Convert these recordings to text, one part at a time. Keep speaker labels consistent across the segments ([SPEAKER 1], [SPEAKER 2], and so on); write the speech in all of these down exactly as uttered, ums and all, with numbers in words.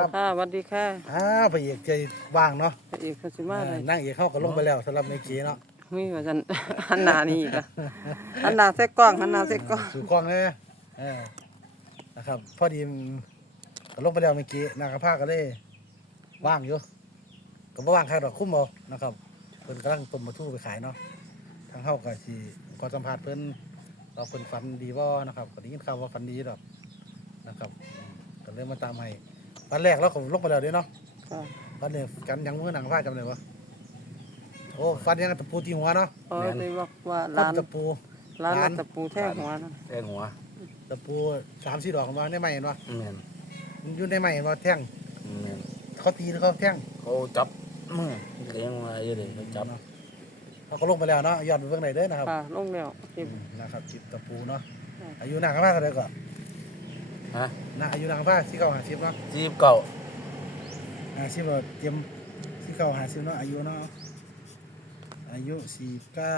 [SPEAKER 1] บ
[SPEAKER 2] ค่ะสวัสดีค่ะ
[SPEAKER 1] อ่าพระเอกใจว่างเนาะ
[SPEAKER 2] พระเอกพัชิมาเลย
[SPEAKER 1] นั่งเอกเข้าก็ลงไปแล้วสำหรับในเกีเนาะ
[SPEAKER 2] มีว่าฉัน หันหน้านี่อีกละหันหน้าใส่กล้องหันหน้าใส่กล้อง
[SPEAKER 1] สู่กล้องเลยเออนะครับพอดีก็ลงไปแล้วเมื่อกี้นางกระพาก็เลยว่างอยู่ก็บ่ว่างใครดอกคุ้มเอานะครับเพิ่นกำลังต้มมาทู่ไปขายเนาะทางเฮาก็สิขอสัมภาษณ์เพิ่นเราเพิ่นฝันดีบ่นะครับก็ได้ยินข่าวว่าฝันดีดอกนะครับก็เลยมาตามให้ฝันแรกเราก็ลงไปแล้วเด้เนาะ
[SPEAKER 2] ค่ะ
[SPEAKER 1] ฝันเนี่ยกันยังมือนางกระพาจำได้บ่โอ้ฝันยังตะปูที่หัวเนาะ
[SPEAKER 2] อ๋อได้บอกว่าร้าน
[SPEAKER 1] ตะปู
[SPEAKER 2] ร้านตะปูแท่หัวนะ
[SPEAKER 3] แทงหัว
[SPEAKER 1] ตะปูสามสี่ดอกมาในไม้เห็นป่ะ
[SPEAKER 3] แม่น
[SPEAKER 1] มันอยู่ในไม้เห็นป่ะแท่ง
[SPEAKER 3] แม่น
[SPEAKER 1] เขาตีหรือเขาแท่ง
[SPEAKER 3] เขาจับมือเลี้ยงมาอยู่เลยเขาจับ
[SPEAKER 1] เขาก็ลงไปแล้วเนาะยอดไปเบื้องไหนเด้อนะครับ
[SPEAKER 2] ค่ะลงแล้วเก็บ
[SPEAKER 1] นะครับจิบตะปูเนาะ
[SPEAKER 2] ค่ะ
[SPEAKER 1] อายุนางกระพาก็ได้ก่อน
[SPEAKER 3] ฮะ
[SPEAKER 1] นะอายุนางกระพาสี่เก้าห้าสิบเนาะ
[SPEAKER 3] จีบเก่า
[SPEAKER 1] ห้าสิบเราเตรียมสี่เก้าห้าสิบเนาะอายุเนาะอายุสี่เก้า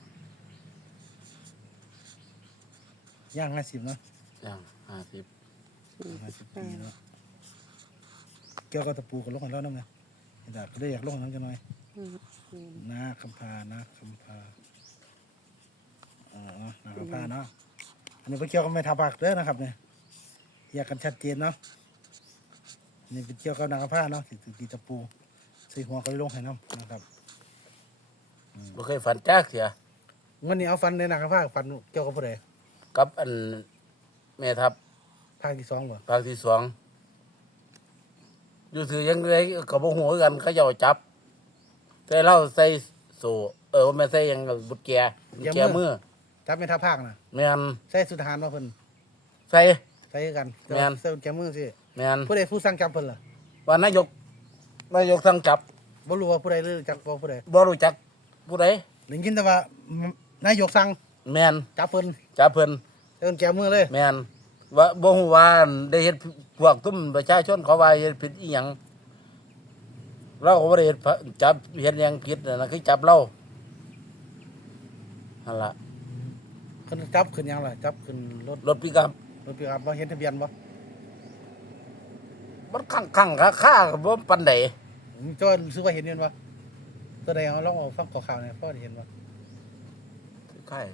[SPEAKER 1] ย่างห้าสิบเนาะ
[SPEAKER 3] อย่างห้าสิบ
[SPEAKER 1] ห้าสิบปีเนาะเกี่ยวกับตะปูก็ลงกันแล้วนั่นไงเห็นแต่ก็ได้อยากลงนั่นกันหน่อย
[SPEAKER 2] อืมอืม
[SPEAKER 1] นาคำพานาคำพาเออเนาะนาคำพาเนาะอันนี้ไปเกี่ยวกับแม่ทัพภาคเด้อนะครับเนี่ยแยกกันชัดเจนเนาะอันนี่เป็นเกี่ยวกับนาคำพาเนาะสิตีตะปูใส่หัวก็เลยลงให้น้ำนะครับ
[SPEAKER 3] บ่เคยฝันจักเสีย
[SPEAKER 1] วันนี้เอาฟันในนาคำพาฟันเกี่ยวกับผู้ใด
[SPEAKER 3] กับอันแม่ทัพ
[SPEAKER 1] ภาคที่สองบ่
[SPEAKER 3] ภาคที่สองอยู่ถือยังไงก็บ่ฮู้คือกันเขาเจ้าจับแต่เราใส่โซ่เออว่าแม่นใส่หยังบุดแกบุดแกมือ
[SPEAKER 1] จับแม่ทัพภาคนะ
[SPEAKER 3] แม่น
[SPEAKER 1] ใส่สุดทหารมาเพิ่น
[SPEAKER 3] ใส่
[SPEAKER 1] ใส่คือกัน
[SPEAKER 3] แม่น
[SPEAKER 1] ใส่แกมือสิ
[SPEAKER 3] แม่น
[SPEAKER 1] ผู้ใดผู้สั่งจับเพิ่นล่ะ
[SPEAKER 3] ว่านายกนายกสั่งจับ
[SPEAKER 1] บ่รู้ว่าผู้ใดหรือจักบ่ผู้ใด
[SPEAKER 3] บ่รู้จักผู้ใด
[SPEAKER 1] ได้ยินแต่ว่านายกสั่ง
[SPEAKER 3] แม่น
[SPEAKER 1] จับเพิ่น
[SPEAKER 3] จับเพิ่น
[SPEAKER 1] ใส่แกมือเลย
[SPEAKER 3] แม่นว่าบ่ฮู้ว่าได้เฮ็ดพวกตุ้มประชาชนเขาว่าเฮ็ดผิดอีหยังเราก็บ่ได้เฮ็ดจับเฮ็ดหยังผิดนั่นน่ะคือจับเราหั่นล่ะ
[SPEAKER 1] เพิ่นจับขึ้นหยังล่ะจับขึ้นรถ
[SPEAKER 3] รถปิกอัพ
[SPEAKER 1] รถปิกอัพบ่เห็นทะเบียนบ่
[SPEAKER 3] มันคั่งๆค่าๆก็บ่ปานใด
[SPEAKER 1] ผมจะซื้อว่าเห็นเห็นบ่ตัวใดเอาลองเอาฟังข่าวๆหน่อยพ่อได้เห็นบ่
[SPEAKER 3] คล้าย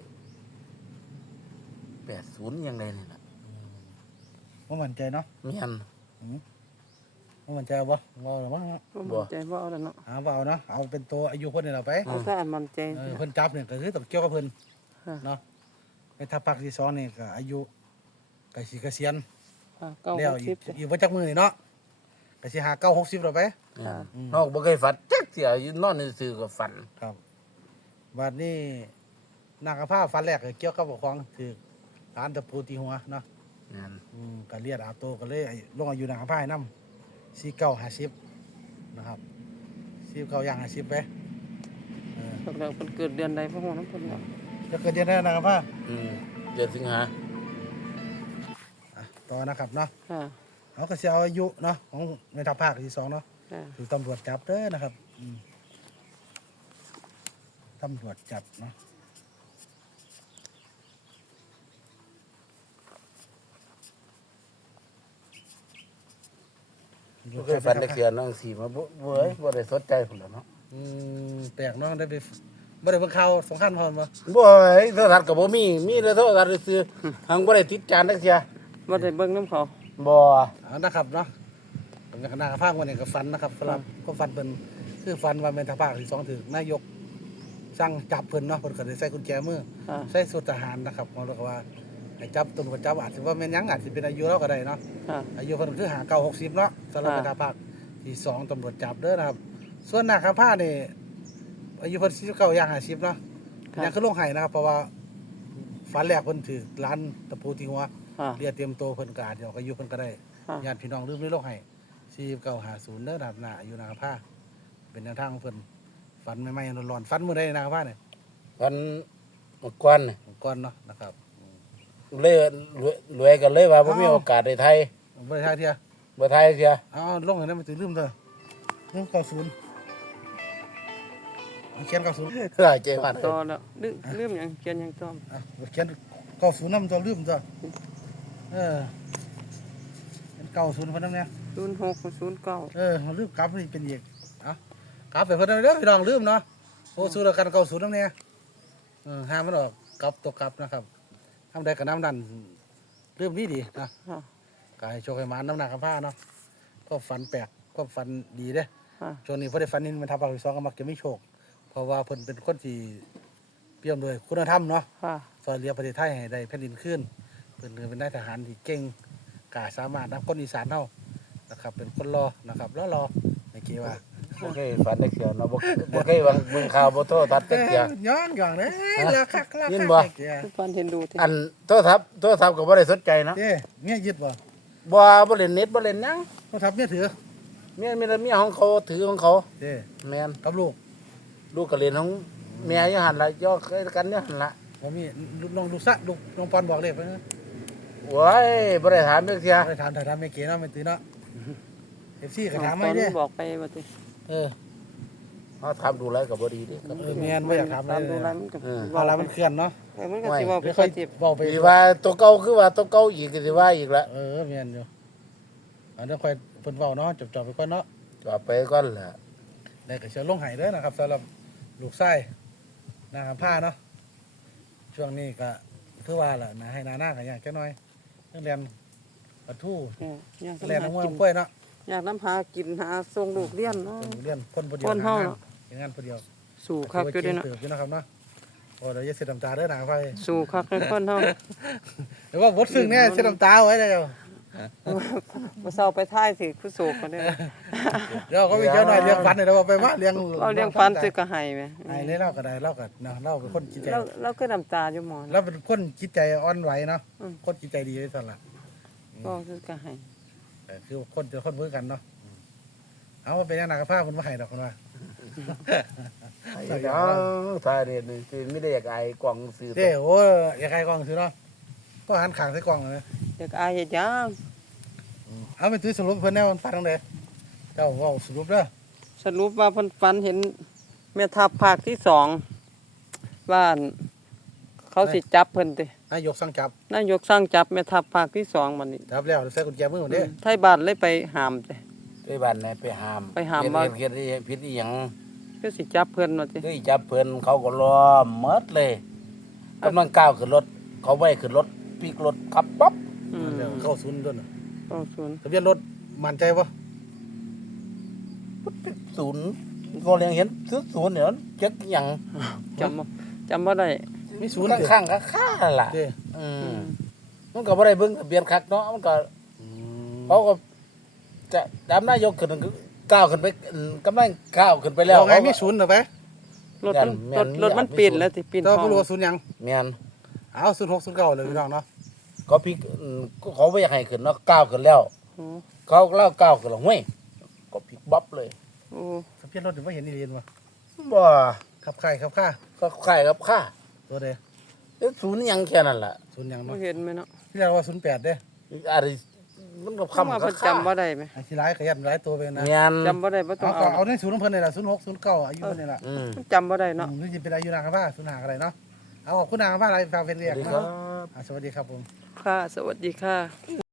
[SPEAKER 3] แปดสิบยังไดนี่ล่ะ
[SPEAKER 1] บ่มั่นใจเนาะ
[SPEAKER 3] แม่น
[SPEAKER 1] บ่มั่นใจเอาบ่บ่หรอกมั้ง
[SPEAKER 2] บ่มั่นใจบ่เอาแล้วเนาะ
[SPEAKER 1] หาบ่เอาเนาะเอาเป็นตัวอายุเพิ่นนี่ล่ะไป
[SPEAKER 2] เอาถ้าอันมั่นใจ
[SPEAKER 1] เออเพิ่นจับเนี่ยก็คือต้องเกี่ยวกับเพิ่น
[SPEAKER 2] ค่ะ
[SPEAKER 1] เนาะไปทัพภาคที่สองนี่ก็อายุก็สิเกษียณ
[SPEAKER 2] ค่ะเก้า
[SPEAKER 1] แล้ว
[SPEAKER 2] หก
[SPEAKER 1] อี
[SPEAKER 2] สิ
[SPEAKER 1] ก
[SPEAKER 2] บ
[SPEAKER 1] อีกบ่จักมื้อนี่เนาะก็สิหาเก้าหกสิบแล้วไป
[SPEAKER 2] ค่ะ
[SPEAKER 3] เฮาบ่เคยฝันจักเที่ยอยู่นอนซื่อๆก็ฝัน
[SPEAKER 1] ครับบัดนี้นางกระพร้าฟันแรกก็เกี่ยวกับของถือร้านตะปูตีหัวเนาะ
[SPEAKER 3] แม่น
[SPEAKER 1] อืมก็เลียดอาโตก็เลยลงอายุนางกระพร้าให้นำสี่เก้าห้าสิบนะครับสี่เก้าย่างห้าสิบไปเออ
[SPEAKER 2] บอกแล้วเพิ่นเกิดเดือนใดพวกน้ำเพิ่นเนาะ
[SPEAKER 1] จะเกิดเดือนไหนนางกระพร้า
[SPEAKER 3] อืมเดือนสิงหา
[SPEAKER 1] อ่ะต่อนะครับเนาะ
[SPEAKER 2] ค่ะ
[SPEAKER 1] เขาก็จะเอาอายุเนาะของในทัพภาคที่สองเนาะ
[SPEAKER 2] ค่ะ
[SPEAKER 1] ถูกตำรวจจับเด้อนะครับอืมตำรวจจับเนาะ
[SPEAKER 3] บ่เคยฝันได้เที่ยนั่งสิมาบ่เว้ยบ่ได้สนใจพุ่นล่ะเนาะ
[SPEAKER 1] อืมแปลกเนาะได้ไปบ่ได้เบิ่งข่าวสงครามพร้อมบ่
[SPEAKER 3] บ่ไอ้โทรทัศน์ก็บ่มี มีแต่โทรทัศน์ซื่อๆหังบ่ได้ติดจานจักเที่ย
[SPEAKER 2] บ่ได้เบิ่งน้ำเขา
[SPEAKER 3] บ่
[SPEAKER 1] เอานะครับเนาะผมอยากนากระพากวันนี้ก็ฝันนะครับสำหรับก็ฝันเพิ่นคือฝันว่าเป็นทภาคที่สองถึงนายกสั่งจับเพิ่นเนาะเพิ่นก็ได้ใส่กุญแจมือ
[SPEAKER 2] ค่ะ
[SPEAKER 1] ใส่สูททหารนะครับของเราก็ว่าให้จับตำรวจจับอาจสิว่าแม่นหยังอาจสิเป็นอายุเราก็ได้เนาะ
[SPEAKER 2] ค่ะ
[SPEAKER 1] อายุเพิ่นคือหาเก้าหกสิบเนาะสำหรับ
[SPEAKER 2] ค่ะ
[SPEAKER 1] เป็นทภาคที่สองตำรวจจับเด้อนะครับ ส่วนนากระพานี่อายุเพิ่นสี่สิบเก้าย่างห้าสิบเนาะ
[SPEAKER 2] ค่ะ
[SPEAKER 1] ยังคือลงไห้นะครับเพราะว่าฝันแรกเพิ่นถือร้านตะปูที่หัว
[SPEAKER 2] ค่ะ
[SPEAKER 1] เรียกเตรียมโตวเพิ่นก็อาจจะอายุเพิ่นก็ได้
[SPEAKER 2] ค่ะ
[SPEAKER 1] ญาติพี่น้องลืมในโลกให้สี่เก้าหาศูนย์เด้อนะครับหน้าอายุนางผ้าเป็นแนวทางของเพิ่นฝันไม่ไม่ร้อนๆฝันมื้อใดนางผ้าเนี่ย
[SPEAKER 3] วันเมื่อก่อนน่ะ
[SPEAKER 1] ก่อนเนาะนะครับ
[SPEAKER 3] เลยรวยรวยกันเลยว่าบ่มีโอกาสได้ไทย
[SPEAKER 1] บ่ได้ท่าเที่ย
[SPEAKER 3] บ่ไทยเที่ย
[SPEAKER 1] เอาลงให้ได้มันสิลืมเด้อลืมเก้าศูนย์เอาเขียนเก้าศูนย์
[SPEAKER 3] หลายใจว่า
[SPEAKER 2] ต่อแล้วลืมลืมหยังเขียนหยังต่อ
[SPEAKER 1] อ่ะเขียนเก้าศูนย์นำตัวลืมตัวเออเขียนเก้าศูนย์เพิ่นนำเนี่ย
[SPEAKER 2] ลศูนย์หกศูนย์เก้า
[SPEAKER 1] เออลืมกลับนี่เป็นอีกเอ้ากลับไปเพิ่นเด้อพี่น้องลืมเนาะโอ้สู้แล้วกันเก่าศูนย์นำเนี่ยเออห้ามมันออกกลับตกกลับนะครับทำได้กับน้ำดันลืมนี่ดีนะ
[SPEAKER 2] ค่ะ
[SPEAKER 1] ก็ให้โชคให้หมาน้ำหนักกับผ้าเนาะก็ฝันแปลกก็ฝันดีเด้
[SPEAKER 2] ค่ะ
[SPEAKER 1] ช่วงนี้พอได้ฝันนี่มันทำปากที่สองก็มักจะไม่โชค เพราะว่าเพิ่นเป็นคนที่เปี่ยมด้วยคุณธรรมเนาะ
[SPEAKER 2] ค่ะ
[SPEAKER 1] ซอยเรียประเทศไทยให้ได้แผ่นดินขึ้นเพิ่นเป็นนายทหารที่เก่งกล้าสามารถนับคนอีสานเฮานะครับเป็นคนรอนะครับรอรอในเกว่า
[SPEAKER 3] บ่เคยฝันได้เสียเนาะบ่บ่เคยว่าเบิ่งข่าวบ่โทรทัศน์จักเที่ย
[SPEAKER 1] ย้อนก่อนเด้อราคักรา
[SPEAKER 3] ยิ
[SPEAKER 1] คั
[SPEAKER 3] น
[SPEAKER 1] ก
[SPEAKER 3] บ่
[SPEAKER 1] เด้อ
[SPEAKER 2] ทุกวันเห็นดูที่
[SPEAKER 3] อันโทรศัพท์โทรศัพท์ก็บ่ได้สนใจนะ
[SPEAKER 1] เด้เมียยึดบ่
[SPEAKER 3] บ่บ่เล่นเน็ตบ่เล่นหยัง
[SPEAKER 1] บ่ทับเมียถือ
[SPEAKER 3] เมียมีแต่เมียของเขาถือของเขา
[SPEAKER 1] เด้
[SPEAKER 3] แม่น
[SPEAKER 1] กับลูก
[SPEAKER 3] ลูกก็เล่นของเมียอยู่หั่นล่ะย่อเคยกันอยู่หั่นล่ะ
[SPEAKER 1] บ่มีลูกน้องลูกซะลูกน้องปอนบอกเลขไปนะ
[SPEAKER 3] โอ้ยบ่ได้ถามจักเที่ย
[SPEAKER 1] ไปถามถ่ายถามแม่เก๋เนาะแม่ตื้อเนาะ เอฟซีก็ถาม
[SPEAKER 2] ต
[SPEAKER 1] ไม่
[SPEAKER 2] อน
[SPEAKER 1] เด้
[SPEAKER 2] บอกไปว่าติ
[SPEAKER 1] เออ
[SPEAKER 3] เฮาถามดูแล้วก็บ่ดีเด้ครับ
[SPEAKER 1] เออแม่นบ่อยากถามเล
[SPEAKER 2] ตาม
[SPEAKER 1] ย
[SPEAKER 2] ดูแล้วมันก็
[SPEAKER 3] เออ
[SPEAKER 1] เวลามันเคลื่อนเนาะ
[SPEAKER 2] เออมันก็สิเว้าไป
[SPEAKER 1] ไม่
[SPEAKER 2] ค่
[SPEAKER 1] ค่
[SPEAKER 2] อ
[SPEAKER 1] อย ย
[SPEAKER 2] เจ็บ
[SPEAKER 1] เว้าไป
[SPEAKER 3] สิว่าตัวเก่าคือว่าตัวเก่าอีกก็สิว่าอีกละ
[SPEAKER 1] เออแม่นอยู่อันนี้ค่อยเพิ่นเว้าเนาะจบๆไปก่อนเนาะ
[SPEAKER 3] ก็ไปก่อนล่ะ
[SPEAKER 1] ได้ก็เชิญลงไห้เด้อนะครับสำหรับลูกไส้นะครับผ้าเนาะช่วงนี้ก็คือว่าล่ะนะให้นาหน้ากันอย่างแค่น้อยเรื่องเรียนปะทู่
[SPEAKER 2] เอออยาก
[SPEAKER 1] เรียน
[SPEAKER 2] น้ำ
[SPEAKER 1] น้ำ
[SPEAKER 2] หา
[SPEAKER 1] มัน
[SPEAKER 2] กิน
[SPEAKER 1] กล้วยเนาะ
[SPEAKER 2] อยากน้ำหากินหาส่งลูกเรียนเนาะ
[SPEAKER 1] เรียนคนผู้เดียว
[SPEAKER 2] คนเฮาเนาะ
[SPEAKER 1] อย่างงานผู้เดียว
[SPEAKER 2] สู่คักอยู่เด้เนาะ
[SPEAKER 1] เติบอยู่นะครับเนาะโอ้เดี๋ยวจะเสียน้ำตาเด้อหนังไฟ
[SPEAKER 2] สู่คักในคนเฮา
[SPEAKER 1] หรือว่าบดซึ่งเนี่ยเสียน้ำตาไว้เดี๋ยว
[SPEAKER 2] บ่เศร้าไปท้ายสิคือโศกกันเด้อ
[SPEAKER 1] เดี๋ยวก็มีเจ้าหน่อยเลี้ยงฟันเนี่ยเราไปว่าเลี้ยง
[SPEAKER 2] เราเลี้ยงฟันสิก็ให้แหม
[SPEAKER 1] ไอ้เลยเล่าก็ได้เล่าก็เนาะเล่าเป็นคนจิตใจ
[SPEAKER 2] เราเราก็น้ำตาอยู่หมอน
[SPEAKER 1] เราเป็นคนจิตใจอ่อนไหวเนาะ
[SPEAKER 2] อืม
[SPEAKER 1] คนจิตใจดีไว้ตลอด
[SPEAKER 2] ก็คือก็ให้
[SPEAKER 1] แต่คือคนเจอคนเพื่อกันเนาะเอามาเป็นยังหนักกับผ้าคุณมาให้ดอกคุณว่า
[SPEAKER 3] ไอ้เนาะทายนี่นี่สิไม่ได้อยากอายกล่องซื้อ
[SPEAKER 1] เด้โอ้ยอย่าใครกล้องซื้อเนาะก็หันขางใส่กล้องเลย
[SPEAKER 2] อยากอายเฮ็ดหยัง
[SPEAKER 1] เอาไปตื้อสรุปเพิ่นแน่มันฟันตรงไหนเจ้าเว่าสรุปเด้อ
[SPEAKER 2] สรุปว่าเพิ่นฝันเห็นแม่ทัพภาคที่สองว่าอั่นเขาสิจับเพิ่นติ
[SPEAKER 1] นายกสั่งจับ
[SPEAKER 2] นายกสร้างจับแม่ทัพภาคที่สองบัดนี้
[SPEAKER 1] จับแล้วใส่กุญแจมือหมดเด้อ
[SPEAKER 2] ไทยบ้านเลยไปหามติ
[SPEAKER 3] ไปบ้านไหนไปหาม
[SPEAKER 2] ไปหาม
[SPEAKER 3] เฮ็ด
[SPEAKER 2] ว่า
[SPEAKER 3] เฮ็ดเฮ็ดผิดอีหยัง
[SPEAKER 2] ก็สิจับเพิ่นว่าติ
[SPEAKER 3] เฮ้ยจับเพิ่นเขาก็ล้อมหมดเลยกำลังก้าวขึ้นรถ เขาไว้ขึ้นรถปีกรถขับป๊อบ
[SPEAKER 2] อืม
[SPEAKER 1] เดี๋ยวเข้าศูนย์ด้วยน่ะ
[SPEAKER 2] เข้าศูนย์
[SPEAKER 1] ทะเบียนรถมั่นใจปะ
[SPEAKER 3] ศูนย์ก็เรียงเห็นซื้อศูนย์เนี่ยจักหยัง
[SPEAKER 2] จำบ่จำบ่ได้
[SPEAKER 1] มีศูนย์
[SPEAKER 3] ข้าง
[SPEAKER 1] เด้อ
[SPEAKER 3] ข้างๆก็ค่าล่ะ
[SPEAKER 1] เด้อ
[SPEAKER 3] อื
[SPEAKER 2] อื
[SPEAKER 3] ม
[SPEAKER 2] ม
[SPEAKER 3] มันก็บ่ได้เบิ่งทะเบียนคักเนาะมันก็
[SPEAKER 1] อืม
[SPEAKER 3] เขาก็จะดำนายกขึ้นก้าวขึ้นไปอืมกำลังก้าวขึ้นไปแล้ว
[SPEAKER 1] เอาไง
[SPEAKER 3] เขาก็
[SPEAKER 1] มีศูนย์เหรอไป
[SPEAKER 2] รถมัน
[SPEAKER 3] แม่
[SPEAKER 2] ร
[SPEAKER 3] น
[SPEAKER 2] ถ
[SPEAKER 3] มี
[SPEAKER 2] รถมัน
[SPEAKER 3] มี
[SPEAKER 2] ปิด
[SPEAKER 3] ศูนย์
[SPEAKER 2] แล้วติปิด
[SPEAKER 1] แต่
[SPEAKER 2] ห้
[SPEAKER 1] ว่า
[SPEAKER 2] อง
[SPEAKER 1] บ่รู้ว่าศูนย์หยัง
[SPEAKER 3] แม่น
[SPEAKER 1] เอาศูนย์หกศูนย์เก้าเลยพี่น้องเนาะ
[SPEAKER 3] ก็พี่อืมเขาบ่อยากให้ขึ้นเนาะก้าวขึ้นแล้ว
[SPEAKER 2] โอ้
[SPEAKER 3] เขาเล่าก้าวขึ้นแล้วห้วยก็พลิกบับเลย
[SPEAKER 2] โอ้
[SPEAKER 1] ทะเบียนรถถึงว่าเห็นอีเรียนวะ
[SPEAKER 3] บ่
[SPEAKER 1] ขับไข่ขับข้า
[SPEAKER 3] ก็คล้ายกับค่า
[SPEAKER 1] ตัวเด้อ
[SPEAKER 3] เอ๊ะศูนย์หยังแค่นั้นล่ะ
[SPEAKER 1] ศูนย์หยัง
[SPEAKER 2] บ่
[SPEAKER 1] เนาะ
[SPEAKER 2] เห็นไหมเนาะ
[SPEAKER 1] ที่เรียกว่าศูนย์แปดเด้อ
[SPEAKER 3] อะไรมันก็
[SPEAKER 2] คำ
[SPEAKER 3] คำ
[SPEAKER 2] ว่า
[SPEAKER 3] ก็
[SPEAKER 2] เพิ่น
[SPEAKER 3] ค่า
[SPEAKER 2] จำบ่ได้ไหม
[SPEAKER 1] อันที่ร้ายขยันร้ายตัวไปนะ
[SPEAKER 3] แม่น
[SPEAKER 2] จำบ่ได้บ่ต้อ
[SPEAKER 1] เอา
[SPEAKER 2] ง
[SPEAKER 1] ก็
[SPEAKER 2] เอา
[SPEAKER 1] เอาในศูนย์ของเพิ่นนี่แหละศูนย์หกศูนย์เก้าอายุเพิ่นนี่แหละ
[SPEAKER 3] อืม
[SPEAKER 2] มันจำบ่ได้เนาะ
[SPEAKER 1] อืมนี่จะเป็นอายุนางคผ้าศูนย์หาอะไรเนาะเอาขอบคุณนางคผ้าอะไรฟังเป็น
[SPEAKER 3] ส
[SPEAKER 1] เรีย
[SPEAKER 3] วั
[SPEAKER 1] ก
[SPEAKER 3] สดีครั
[SPEAKER 1] เนาะ
[SPEAKER 3] บ
[SPEAKER 1] อ่ะสวัสดีครับผม
[SPEAKER 2] ค่ะ สวัสดีค่ะ